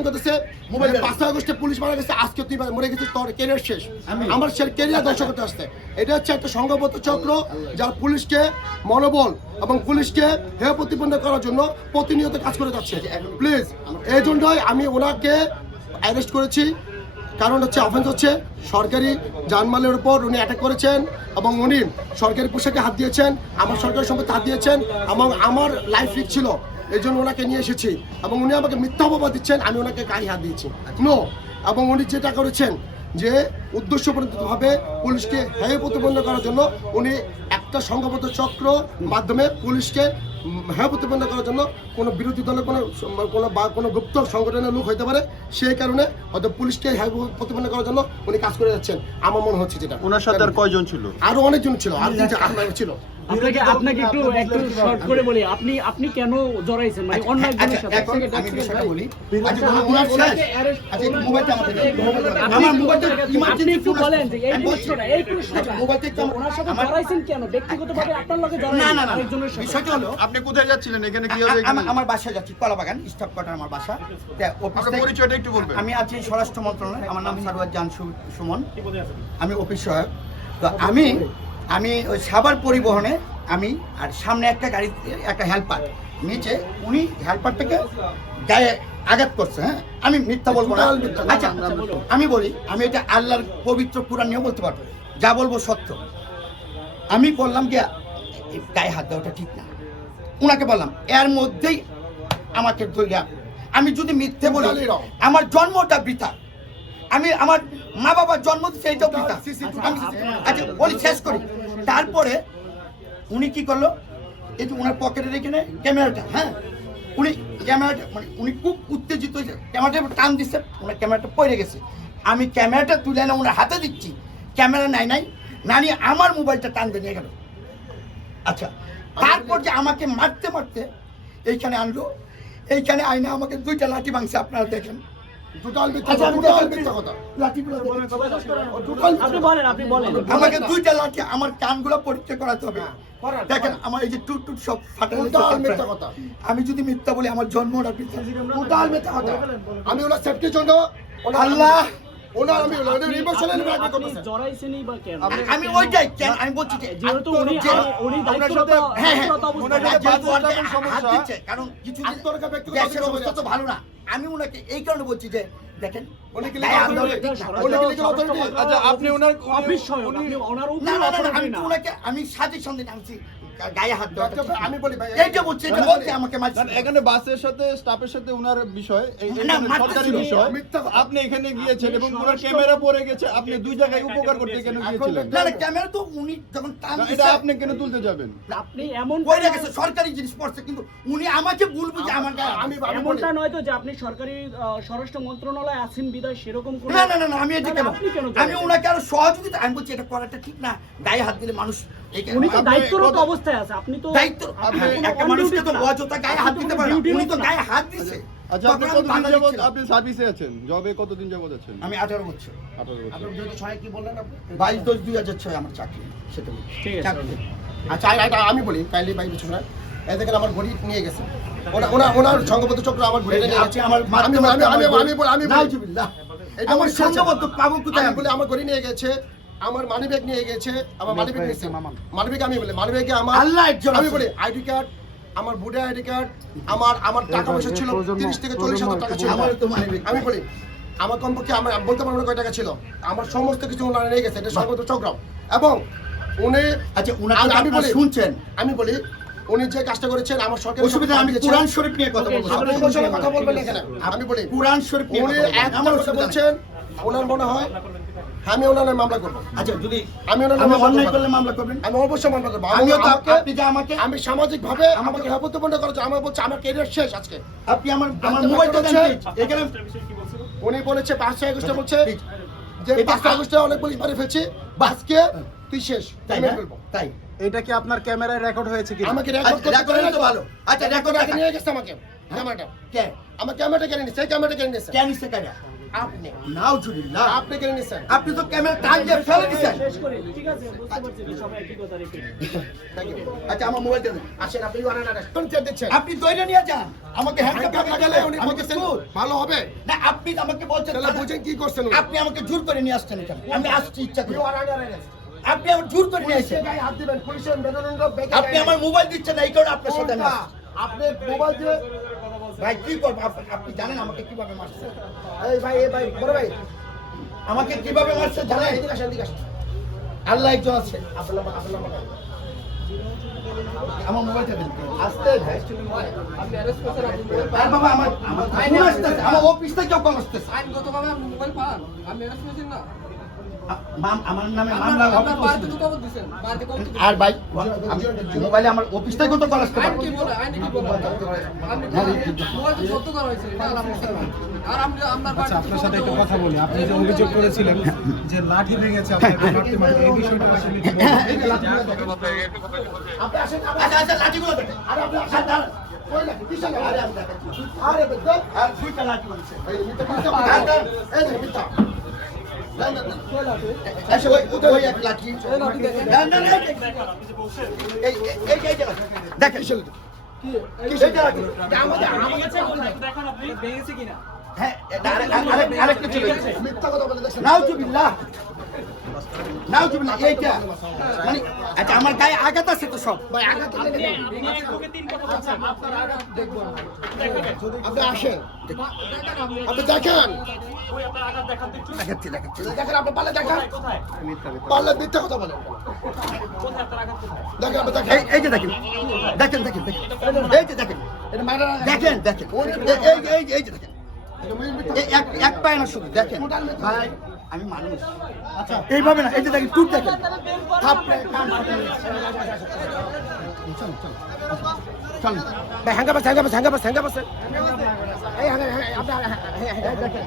অপমান করতেছে। 5 আগস্টে পুলিশ মারা গেছে, আজকে তুই মরে গেছিস, তোর ক্যারিয়ার শেষ। আমার সে ক্যারিয়ার ধ্বংস করতে আসছে। এটা হচ্ছে একটা সংঘবদ্ধ চক্র যারা পুলিশকে মনোবল এবং পুলিশকে হেয় প্রতিপন্ন করার জন্য প্রতিনিয়ত কাজ করে যাচ্ছে। প্লিজ, এই জন্যই আমি ওনাকে অ্যারেস্ট করেছি। কারণ হচ্ছে অফেন্স হচ্ছে সরকারি জানমালের উপর উনি অ্যাটাক করেছেন এবং উনি সরকারি পোশাকে হাত দিয়েছেন, আমার সরকারি সম্পত্তি হাত দিয়েছেন এবং আমার লাইফ রিস্ক ছিল, এই জন্য ওনাকে নিয়ে এসেছি। এবং উনি আমাকে মিথ্যা অপবাদ দিচ্ছেন, আমি ওনাকে গায়ে হাত দিয়েছি নো। এবং উনি যেটা করেছেন যে উদ্দেশ্যপ্রণোদিতভাবে পুলিশকে হেয় প্রতিপন্ন করার জন্য উনি একটা সংঘবদ্ধ চক্র মাধ্যমে পুলিশকে হেয় প্রতিপন্ন করার জন্য কোনো বিরোধী দলের কোনো গুপ্ত সংগঠনের লোক হতে পারে, সেই কারণে হয়তো পুলিশকে হেয় প্রতিপন্ন করার জন্য উনি কাজ করে যাচ্ছেন আমার মনে হচ্ছে। যেটা ওনার সাথে আর কয়জন ছিল? আরো অনেকজন ছিল, আর ছিল। আপনাকে একটু শর্ট করে বলি, আপনি কেন জড়াইছেন মানে অন্য একজনের সাথে? আমি বিষয়টা বলি। আপনি একটু বলেন যে এই প্রশ্নটা ওনার সাথে জড়াইছেন কেন? ব্যক্তিগতভাবে আপনার লগে জড়াইছেন না, আরেকজনের সাথে। বিষয়টা হলো আপনি কোথায় যাচ্ছিলেন? এখানে কিভাবে? আমার বাসায় যাচ্ছি, কলাবাগান স্টাফ কোয়ার্টার আমার বাসা। আপনার পরিচয়টা একটু বলবেন। আমি আছি স্বরাষ্ট্র মন্ত্রণালয়, আমার নাম সারওয়ার জান সুমন, আমি অফিস সহায়ক। তো আমি ওই সাভার পরিবহনে আমি আর সামনে একটা গাড়ি, একটা হেল্পার নিচে, উনি হেল্পারটাকে গায়ে আঘাত করছে। হ্যাঁ, আমি মিথ্যা বলবো না। আচ্ছা, আমি বলি, আমি এটা আল্লাহর পবিত্র কুরআন নিয়ে বলতে পারবো, যা বলবো সত্য। আমি বললাম যে গায়ে হাত দেওয়াটা ঠিক না, উনাকে বললাম, এর মধ্যেই আমাকে ধরে। আমি যদি মিথ্যে বলি, আমার জন্মটা বৃথা, আমি আমার মা বাবার জন্ম দিচ্ছে এইটাও বৃথা। আচ্ছা বলি, শেষ করি। তারপরে উনি কি করলো, এই যে ওনার পকেটের এখানে ক্যামেরাটা, হ্যাঁ, উনি ক্যামেরাটা মানে উনি খুব উত্তেজিত হয়েছে, ক্যামেরাটা টান দিচ্ছে, ওনার ক্যামেরাটা পড়ে গেছে। আমি ক্যামেরাটা তুলে এনে ওনার হাতে দিচ্ছি, ক্যামেরা নাই নিয়ে আমার মোবাইলটা টান দিয়ে নিয়ে গেল। আচ্ছা, তারপর যে আমাকে মারতে মারতে এইখানে আনলো, এইখানে আইনে আমাকে 2টা লাঠি ভাঙছে, আপনারা দেখেন। আমাকে 2টা লাঠি, আমার কানগুলো পরীক্ষা করাতে হবে। দেখেন আমার এই যে টুট সব ফাটা। আমি যদি মিথ্যা বলি, আমার জন্মটা আমি ওনার সেফটির জন্য আল্লাহ আমি ওইটাই কেন আমি বলছি যে যেহেতু উনি দায়িত্বরত কারণ কিছু দেশের অবস্থা তো ভালো না। আমি ওনাকে এই কারণে বলছি যে দেখেন, আমি সাজেশন দিতে আনছি গায়ে হাত দেওয়া। আমি বলি ভাই, এইটা বলছি, এটা বলতে আমাকে এখানে বাসের সাথে স্টাফের সাথে উনার বিষয়, এই সরকারি বিষয়, আপনি এখানে গিয়েছেন এবং পুরো ক্যামেরা পড়ে গেছে, আপনি 2 জায়গায় উপকার করতে কেন গিয়েছিলেন? না ক্যামেরা তো উনি যখন টান দিছে, এটা আপনি কেন তুলতে যাবেন? আপনি এমন কইরা গেছে সরকারি জিনিস পড়ছে, কিন্তু উনি আমাকে বলবো যে আমার গায়ে আমি এমনটা নয় তো যে আপনি সরকারি স্বরাষ্ট্র মন্ত্রণালয়ে আছেন বিদায় সেরকম কোনো। না আমি এটা কেন, আমি ওনাকে আরো সহযোগিতা, আমি বলছি এটা করাটা ঠিক না, গায়ে হাত দিলে মানুষ। উনি তো দায়িত্বরত অবস্থায় আছে, আপনি তো দায়িত্ব, একটা মানুষকে তো অযথা গায়ে হাত দিতে পারে না, উনি তো গায়ে হাত দিছে। আচ্ছা, আপনি কতদিন যাবত আপনি সার্ভিসে আছেন? জবে কতদিন যাবত আছেন? আমি 18 বছর। 18 বছর। আপনি যদি ছয় কি বললেন আপনি? 22/10/2006 আমার চাকরি, সেটা বলছি। ঠিক আছে। আচ্ছা আমি বলি কাইন্ডলি ভাই কিছু না, এই দেখেন আমার ঘড়ি নিয়ে গেছে, ওনার সংঘবদ্ধ চক্র আমার ঘড়ি নিয়ে গেছে। আমি নাউজুবিল্লাহ, এটা আমার সংঘবদ্ধ পাবো কোথায়? আমি বলি আমার ঘড়ি নিয়ে গেছে, আমার মানি ব্যাগ নিয়ে গেছে, আমার মানি ব্যাগ নিয়েছে, মানি ব্যাগ আমি বলি মানি ব্যাগে আমার আল্লাহ একজন, আমি বলি আইডি কার্ড, আমার ভোটার আইডি কার্ড, আমার টাকা পয়সা ছিল 30 থেকে 40,000 টাকা ছিল। আমার তো মানি ব্যাগ, আমি বলি আমার কমপক্ষে আমি বলতে পারবো না কয় টাকা ছিল, আমার সমস্ত কিছু ওনারা নিয়ে গেছে। এটা সংঘবদ্ধ চক্র এবং উনি, আচ্ছা উনাকে আমি বলি শুনছেন, আমি বলি উনি যে কাজটা করেছেন আমার সরকার অসুবিধা, আমি কোরআন শরীফ নিয়ে কথা বলবো, কথা বলবেন এখানে। আমি বলি কোরআন শরীফ নিয়ে উনি একটা কথা বলছেন, ওনার মনে হয় আমি ওনার নামে মামলা করবো। আচ্ছা, যদি আমি ওনার আমি নামে অন্যায় করলে মামলা করবেন? আমি অবশ্যই মামলা করবো। আমিও তো আপনি যে আমাকে, আমি সামাজিক ভাবে আমাকে হেয়প্রতিপন্ন করেছে, আমার বলছে আমার ক্যারিয়ার শেষ আজকে। আপনি আমার মোবাইলটা দেন এখানে। উনি বলেছে 5 আগস্টে বলছে যে 5 আগস্টে অনেক পুলিশ মারি ফেলছি, আজকে তুই শেষ, তাই না? তাই এটা কি আপনার ক্যামেরায় রেকর্ড হয়েছে কি? আমাকে রেকর্ড করতে তো ভালো। আচ্ছা রেকর্ড নিয়ে গেছে আমাকে ক্যামেরাটা, কে আমার ক্যামেরাটা কেন নিছে, ক্যামেরাটা কেন নিছে, কেন নিছে কাটা? আপনি নাউজুবিল্লাহ, আপনি কেন নিছেন? আপনি তো ক্যামেরা টান দিয়ে ফেলে দিচ্ছেন। শেষ করি, ঠিক আছে, বুঝতে পারছি, সবাই একই কথা রিপিট। আচ্ছা আমার মোবাইল দেন। আসেন, আপনি ওয়ারেন্ট আরেস্ট কোন চেক দিচ্ছেন? আপনি দইরে নিয়ে যান, আমাকে হ্যান্ডকাপ হ্যান্ডকাপ লাগালে লাগালে উনি আমি বলতেছেন চুর। ভালো হবে। না আপনি আমাকে বলছেন তাহলে বুঝেন কি করছেন উনি? আপনি আমাকে জোর করে নিয়ে আসছেন এখানে, আমি আসছি ইচ্ছা করে। You are under arrest. আপনি আমার জোর করে নিয়ে পুলিশের আসছেন, গায়ে হাত দিবেন, পুলিশের মেরুদণ্ড বেঁকে আপনি আমার মোবাইল দিচ্ছেন না, এই কারণে আপনার সাথে আমি আসছি। আপনি মোবাইল দিয়ে ভাই কি করবো, আপনি জানেন আমাকে কিভাবে মারছে, এই ভাই বড় ভাই আমাকে কিভাবে মারছে জানেন? এদিকে আসেন, এদিকে আসেন। আল্লাহ একজন আছে। আপনার নাম্বার আমার মোবাইলটা দেন আসতে ভাই আপনি অ্যারেস্ট করছেন, আপনি মোবাইল আর বাবা আমার ফোন আসতেছে, আমার অফিস থেকে কল আসতেছে। আইনগতভাবে আপনি মোবাইল পান, আপনি অ্যারেস্ট করেছেন না? আমার নামে মামলা হবে আপনার বাড়িতে তো খবর দিছেন, বাড়িতে কল দিছেন। আর ভাই আমি মোবাইলে আমার অফিস থেকে তো কল আসতে আইন পারে। কি বলে, আইন কি বলে? আপনি মোবাইল তো জব্দ করা হয়েছে, এটা আপনি জানেন। আর আপনি আপনার বাড়িতে আপনার সাথে একটা কথা বলি, আপনি যে অভিযোগ করেছিলেন যে লাঠি ভেঙেছে আপনাকে মারতে মারতে, এই বিষয়টা আসলে কি বলবেন? আপনি আসেন আচ্ছা আচ্ছা লাঠিগুলো দেখেন। আরে আপনি আসেন দাঁড়ান। ওই না কিসে না আরে আপনি দেখাচ্ছি। আরে বেটা আর দুইটা লাঠি বলছে। এই মিথ্যা মিথ্যা এই দেখেন মিথ্যা দেন দেন আচ্ছা ওই এক লাঠি। না না না এই এই এই যে লাঠি। দেখেন এই যে লাঠি। ভেঙেছে কিনা? হ্যাঁ আরেকটা চলে গেছে। মিথ্যা কথা বলে দেখেন নাউজুবিল্লাহ, নাউজুবিল্লাহ, এইটা মানে আচ্ছা আমার গায়ে আঘাত আছে তো সব। ভাই আঘাত লাগে আপনি আসেন আপনি দেখেন দেখাচ্ছি দেখাচ্ছি। দেখেন আপনি পারলে দেখেন পারলে মিথ্যা কথা বলেন দেখেন আপনি দেখেন এই যে দেখেন দেখেন দেখেন দেখেন এই যে দেখেন এটা মারা দেখেন দেখেন এই যে দেখেন এই এক পায় না শুধু দেখেন ভাই আমি মানুষ। আচ্ছা এইভাবে না, এই যে দেখেন টুট দেখেন থাপড়ে কান ফাটে চল ভাই হ্যাঙ্গা বাস এই হ্যাঙ্গা আপনি দেখেন